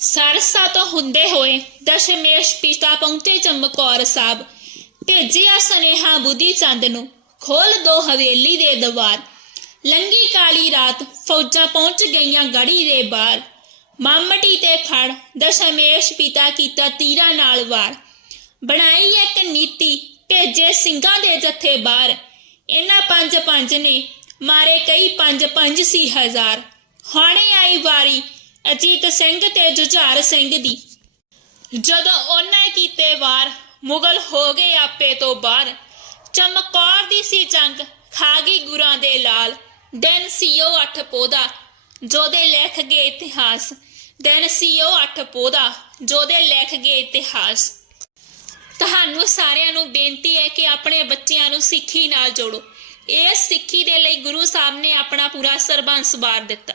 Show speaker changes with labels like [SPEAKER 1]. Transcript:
[SPEAKER 1] ਸਰਸਾ ਤੋਂ ਹੁੰਦੇ ਹੋਏ ਦਸ਼ਮੇਸ਼ ਪਿਤਾ ਪਹੁੰਚੇ ਚਮਕੌਰ ਸਾਹਿਬ ਭੇਜਿਆ ਸਨੇਹਾ ਬੁੱਧੀ ਚੰਦ ਨੂੰ, ਖੋਲ ਦੋ ਹਵੇਲੀ ਦੇ ਦਵਾਰ। ਲੰਗੀ ਕਾਲੀ ਰਾਤ ਫੌਜਾਂ ਪਹੁੰਚ ਗਈਆਂ ਗੜੀ ਦੇ ਬਾਹਰ। ਮਾਮਟੀ ਤੇ ਖੜ ਦਸ਼ਮੇਸ਼ ਪਿਤਾ ਕੀਤਾ ਤੀਰਾਂ ਨਾਲ ਵਾਰ। ਬਣਾਈ ਇੱਕ ਨੀਤੀ ਭੇਜੇ ਸਿੰਘਾਂ ਦੇ ਜੱਥੇ ਬਾਹਰ। ਇਹਨਾਂ ਪੰਜ ਪੰਜ ਨੇ ਮਾਰੇ ਕਈ ਪੰਜ ਪੰਜ ਸੀ ਹਜ਼ਾਰ। ਹਾਣੇ ਆਈ ਵਾਰੀ ਅਜੀਤ ਸਿੰਘ ਤੇ ਜੁਝਾਰ ਸਿੰਘ ਦੀ। ਜਦੋਂ ਉਹਨਾਂ ਕੀਤੇ ਵਾਰ ਮੁਗਲ ਹੋ ਗਏ ਆਪੇ ਤੋਂ ਬਾਹਰ, ਚਮਕੌਰ ਦੀ ਸੀ ਜੰਗ ਖਾ ਗਈ ਗੁਰਾਂ ਦੇ ਲਾਲ। ਦਿਨ ਸੀ ਉਹ ਅੱਠ ਪੋਦਾ ਜੋਦੇ ਲਿਖ ਗਏ ਇਤਿਹਾਸ। ਦਿਨ ਸੀ ਉਹ ਅੱਠ ਪੋਦਾ ਜੋਦੇ ਲਿਖ ਗਏ ਇਤਿਹਾਸ। ਤੁਹਾਨੂੰ ਸਾਰਿਆਂ ਨੂੰ ਬੇਨਤੀ ਹੈ ਕਿ ਆਪਣੇ ਬੱਚਿਆਂ ਨੂੰ ਸਿੱਖੀ ਨਾਲ ਜੋੜੋ। ਇਸ ਸਿੱਖੀ ਦੇ ਲਈ ਗੁਰੂ ਸਾਹਿਬ ਨੇ ਆਪਣਾ ਪੂਰਾ ਸਰਬੰਸ ਵਾਰ ਦਿੱਤਾ।